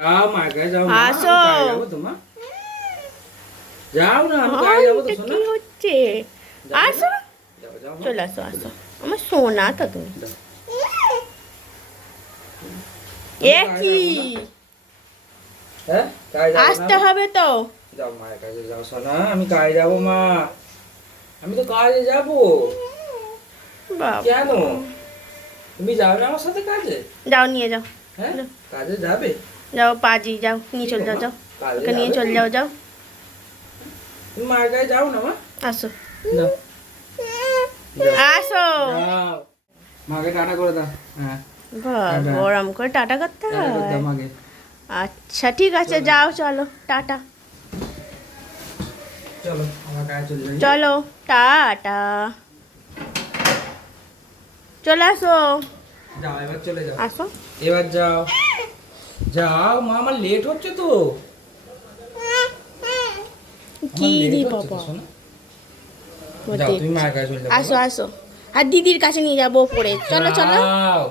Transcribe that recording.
যাও মার কাছে যাও মা, আসো। আমি কাজে যাবো তো মা। যাও না, আমি কাজে যাবো তো এটা সোনা। কি হচ্ছে? যাও, আসো, যাও, যাও মা। চলে আসো আসো। আমার সোনা তো তুমি। যাও। এ আমি কাজে কি? যাবো না। হ্যাঁ, কাজে যাবো না আসতে আমি? হবে তো। যাও মায়ের কাছে যাও সোনা, আমি কাজে যাবো মা। আমি তো কাজে যাবো। বাবা, কেন? তুমি যাবে না আমার সাথে কাজে? যাও নিয়ে যাও। হ্যাঁ, যাও। কাজে যাবে? যাও পাজি, যাও নিয়ে কি চলে গো যাও মা, যাও। কাজে ওকে নিয়ে যাবে চলে তুমি? যাও যাও। তুমি মায়ের কাছে যাও না মা। আসো যাও, যাও, আসো। যাও। মাকে টাটা করে দাও। হ্যাঁ, টাটা। গরম করে টাটা করতে টাটা করে দাও হয়। মাকে। আচ্ছা ঠিক আছে, চলো। যাও চলো টাটা। চলো আমার কাছে চলে যাই। চলো টাটা, চলে আসো। যাও এবার চলে যাও। আসো। এবার যাও। যাও মা, আমার লেট হচ্ছে তো। কি আমার রে লেট হচ্ছে তো বাবা, শোনো। ও যাও দেখ। তুমি মায়ের কাছে চলে যাও আসো বাবা। আসো, আর দিদির কাছে নিয়ে যাবো পরে। চলো চলো। যাও।